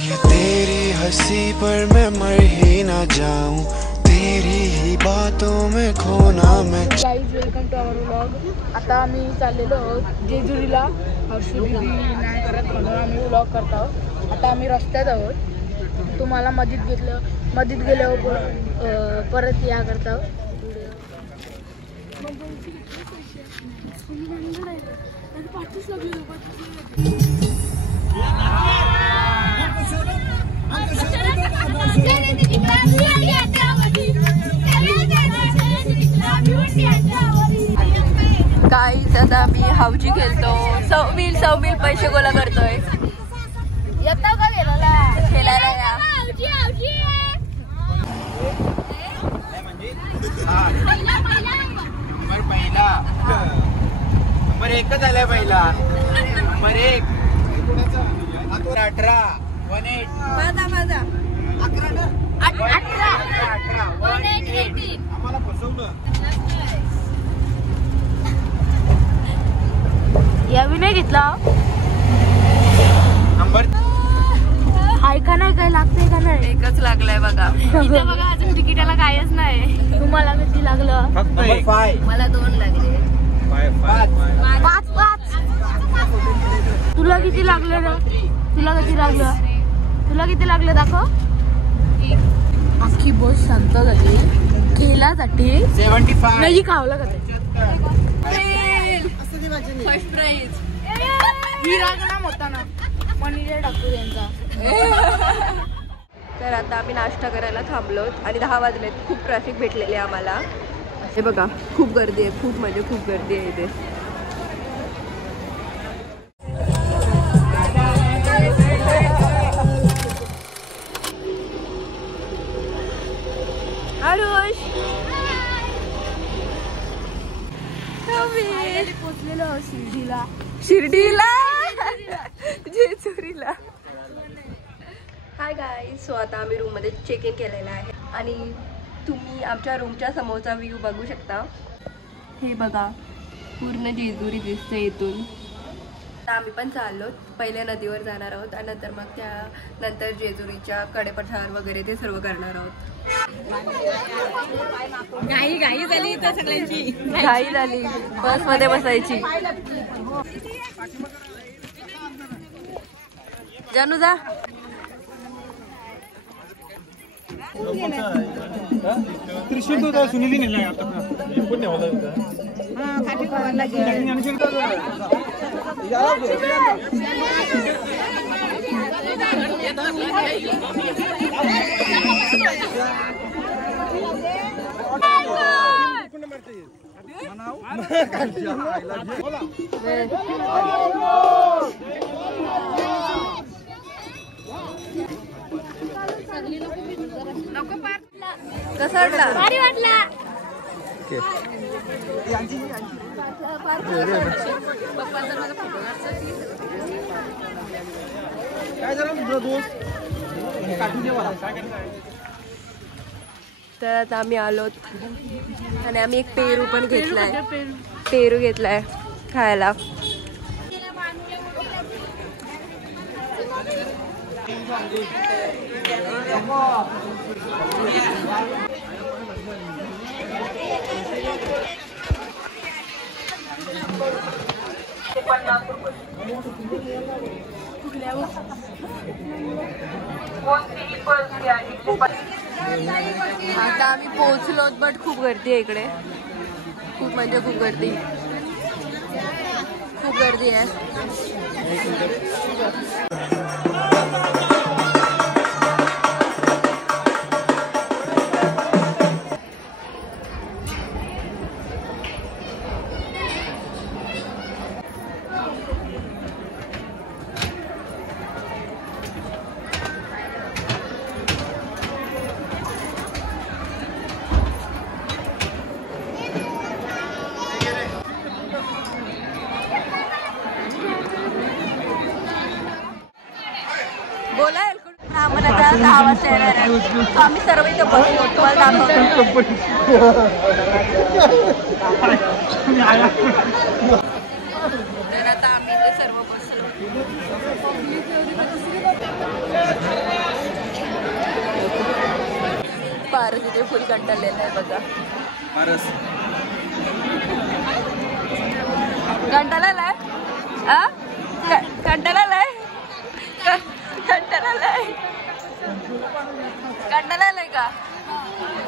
ये तेरी हंसी पर मैं मर ही ना जाऊं, तेरी ही बातों में खोना मैं। Guys welcome to our vlog. आता आम्ही चाललेलो आहोत जेजुरीला, हर्षुदीदी नाही करत म्हणून आम्ही व्लॉग करत आहोत। आता आम्ही रस्त्यात आहोत, तुम्हाला मस्जिद गेल्यावर परत या करता। गाईज आता आम्ही हावजी खेळतो, सौमील पैसे गोळा करतोय। येतो का गेला खेळायला या। नंबर 1 झालाय पहिला, नंबर 1 18 माझा 18 आम्हाला फसवलं। यावी नाही घेतला नंबर हाय का नाही, काय लागतंय का नाही? एकच लागलाय बघा। इथे बघा अजून तिकिटाला कायच नाही। तुम्हाला किती लागलं? फक्त 5 मला 2 लागले। 5 तुला किती लागलं रे? तुला किती लागलं दाखव। अख्खी बस शांत झाली खेळासाठी। 75 नाही खावलं का ते? फर्स्ट प्राइज विरागनाम होता ना मनीरे ठाकूर यांचा। तर आता आम्ही नाश्ता करायला थांबलोत आणि 10 वाजलेत। खूप ट्रॅफिक भेटलेली आहे आम्हाला। हे बघा खूप गर्दी आहे, खूप म्हणजे खूप गर्दी आहे इथे। आरुष पोचलेलो शिर्डीला जेजुरीला। हाय गाईज, सो आता आम्ही रूम मध्ये चेक इन केलेला आहे आणि तुम्ही आमच्या रूमच्या समोरचा व्ह्यू बघू शकता। हे बघा पूर्ण जेजुरी दिसते इथून। आता आम्ही पण चाललो, पहिले नदीवर जाणार आहोत आणि नंतर मग त्यानंतर जेजुरीच्या कडेपठार वगैरे ते सर्व करणार आहोत। घाई झाली इथं सगळ्यांची, घाई झाली बस मध्ये बसायची। जानू जा। त्रिशूल तो सुनील नेला आता कोण नेवला हां खाटी कोणाला कसा वाटला? भारी वाटला। काय झालं तुझा दोस्त काढून दे मला। तर आता आम्ही आलोत आणि आम्ही एक पेरू पण घेतलाय। पेरू घेतलाय खायला। आता आम्ही पोहोचलोत बट खूप गर्दी आहे इकडे, खूप म्हणजे खूप गर्दी आहे। बोला आम्हाला आता 10 वाजता येणार आहे, तो आम्ही सर्व इथे बसलो, तुम्हाला दाखवतो। तर आता आम्ही इथे सर्व बसलो। तिथे फुल कंटाळलेला आहे बघा. कंटाळालाय कंटाळालाय कंटाळालाय कंटाळालाय का?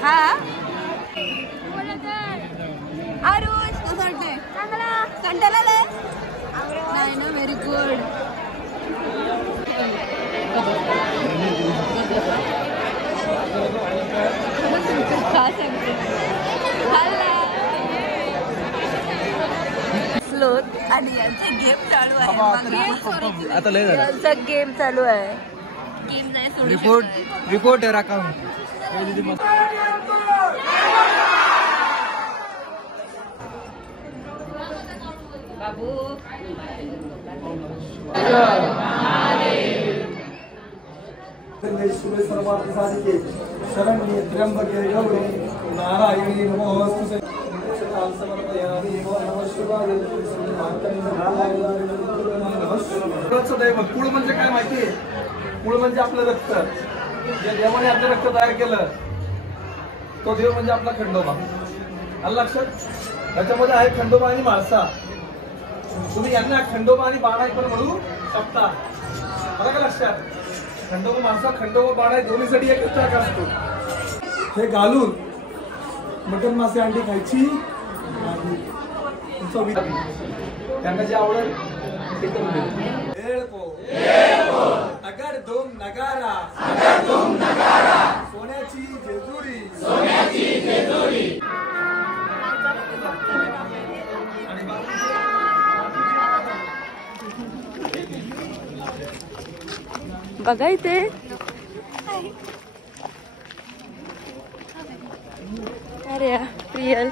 हा आरुष कसं वाटतंय? कंटाळालाय नाही ना. Very good. स्लोथ आणि यांचा गेम चालू आहे. आता लय झालं. यांचा गेम चालू आहे. गेम नाही सोडू शकत. रिपोर्ट आहे राखा बाबू शरण्ये त्र्यंबके गौरी नारायणी नमोस्तुते. कुळ म्हणजे काय माहितीये? कुळ म्हणजे आपलं रक्त. ज्या देवाने आपलं रक्त तयार केलं तो देव म्हणजे आपला खंडोबा. आलं लक्षात? त्याच्यामध्ये आहे खंडोबा आणि म्हाळसा. तुम्ही यांना खंडोबा आणि बाणाई पण म्हणू शकता. आलं का लक्षात? खंडोबा म्हाळसा, खंडोबा बाणाई दोन्हीसाठी एकच टाक असतो. हे घालून मटन मासे अंडी खायची. त्यांना जे आवडेल ते करून अगर दोन नगारा सोन्याची जेजुरी. बघा इथे अरे रिअल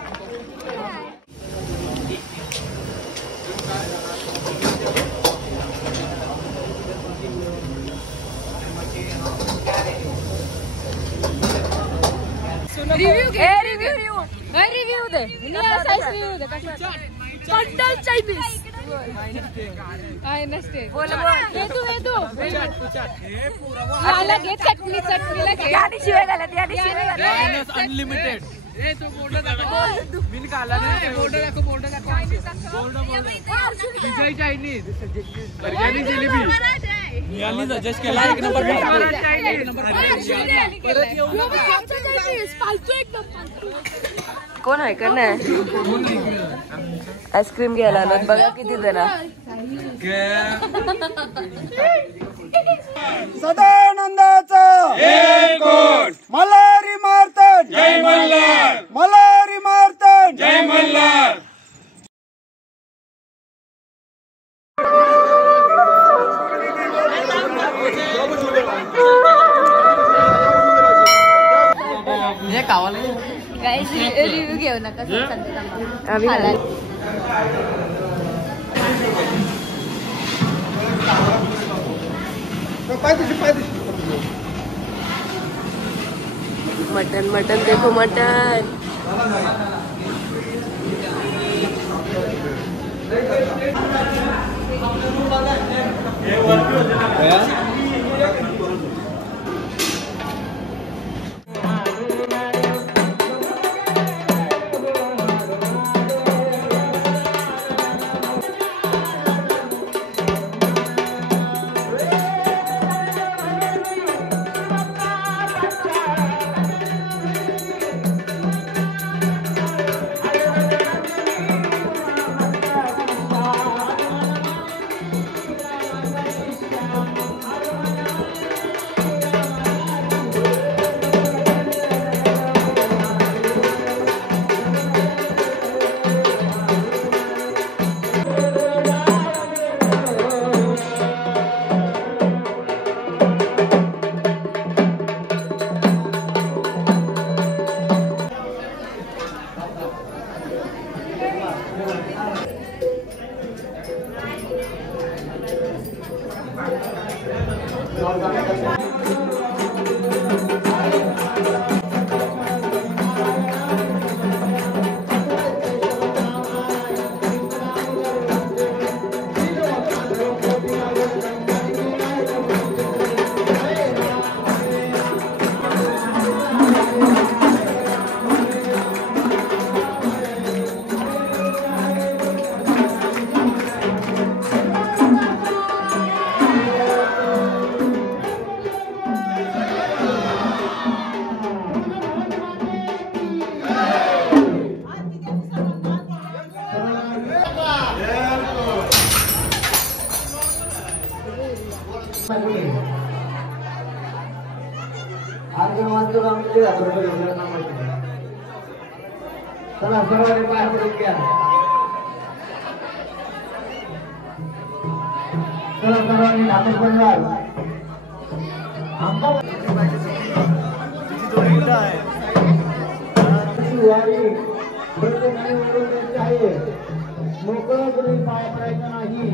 रिव्ह्यू दे. रिव्ह्यू दे. कंटल चायनीज काय नसते. बोल याला घे चटणी. चटणीला घे. याने शिवाय घालत. अनलिमिटेड. बिल काला नाही. बोर्ड दाखव. विजय चायनीज. बिर्याणी जिलेबी यांनी सजेस्ट केला. एक नंबर. कोण आहे का नाही? आईस्क्रीम घ्यायला आलो. बघा किती जण. सदानंदाचा मल्हारी मार्तंड. जय मल्हार. मल्हारी मार्तंड. जय मल्हार. हे कावाले रिव्ह्यू घेऊ नका. मटन देखो मटन. चला सर्वांनी पाय पडून घ्या. चला सर्वांनी ठाकूर परिवार प्रत्येकाने ओळखण्याची आहे. मोकळं कुणी पाय पडायचं नाही.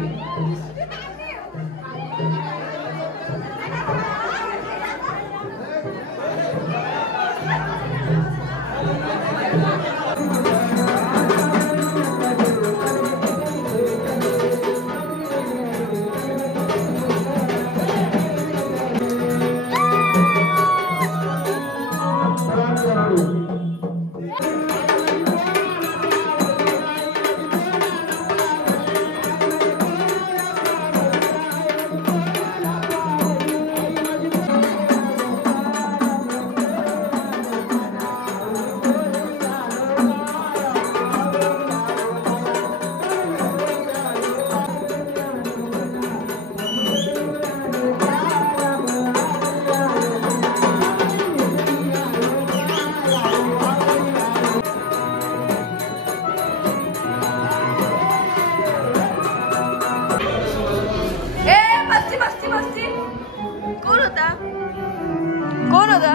कोण होता?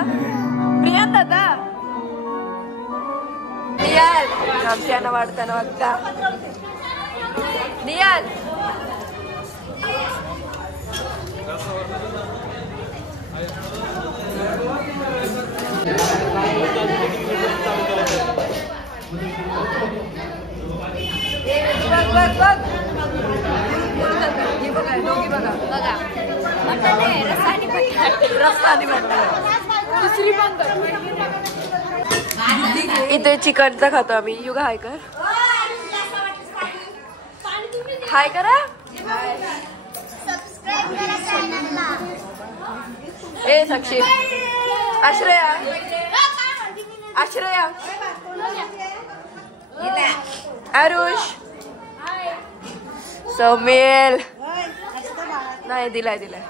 प्रियांका दादा. नियाल आमच्या वाढताना वागता. नियाल बघ बघ बघ बघा दोघी बघा बघा रस्ता दुसरी पण इथे चिकनचा खातो आम्ही. युगा हाय कर. हाय करा. ए साक्षी आश्रया आश्रया आरुष सौमेल नाही दिलाय दिलाय.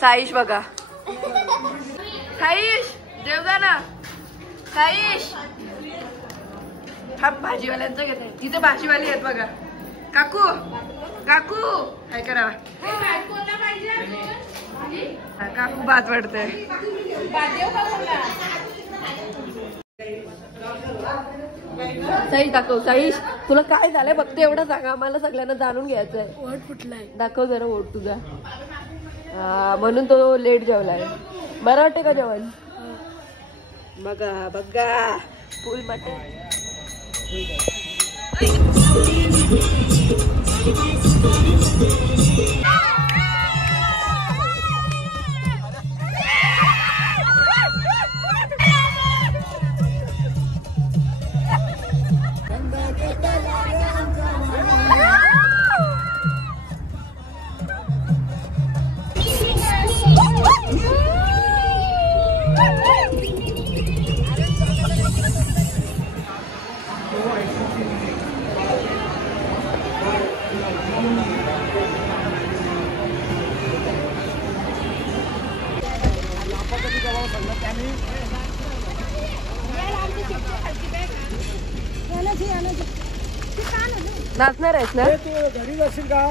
साईश बघा. साईश जेवगा ना. साईश हा भाजीवाल्यांचं घेत आहे. तिथे भाजीवाली आहेत बघा. काकू काकू काय करावा. काकू भात वाटतंय. साईश दाखव. साईश तुला काय झालंय फक्त एवढं सांगा. आम्हाला सगळ्यांना जाणून घ्यायचंय. वोट फुटलाय. दाखव जरा वोट तुझा. म्हणून तो लेट जेवलाय. बरं वाटते का जेवण. बघा बघा फुल मटन. नाचणार आहेस ना. घरी जाशील का.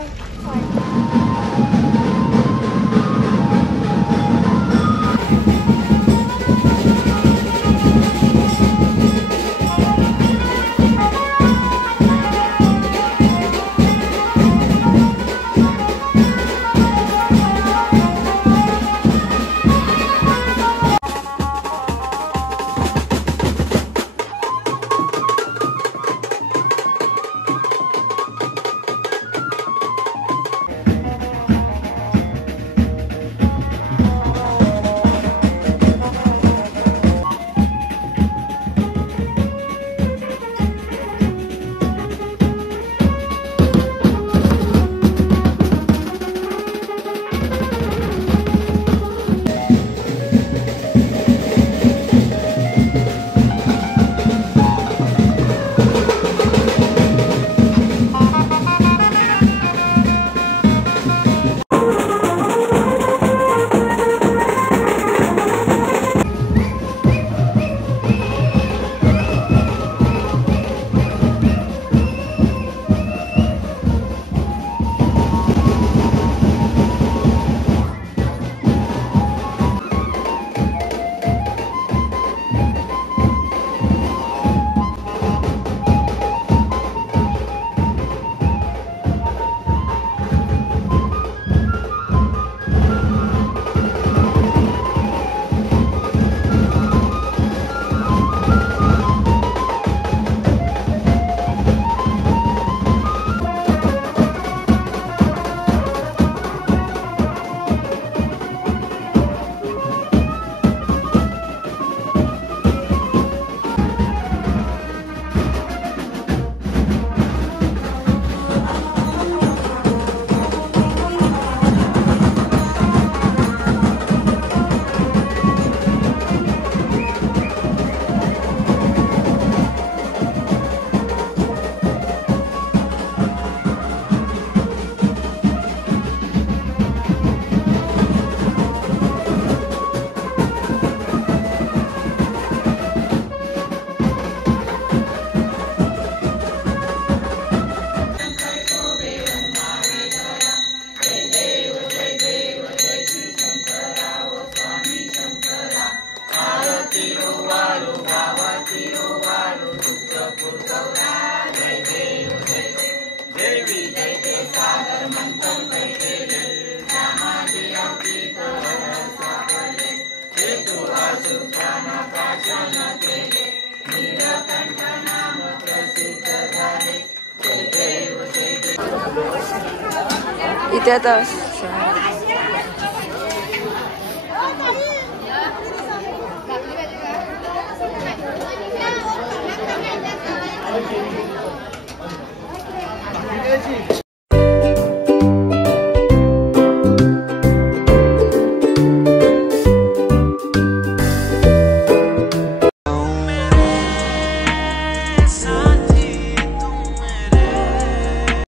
इथे आता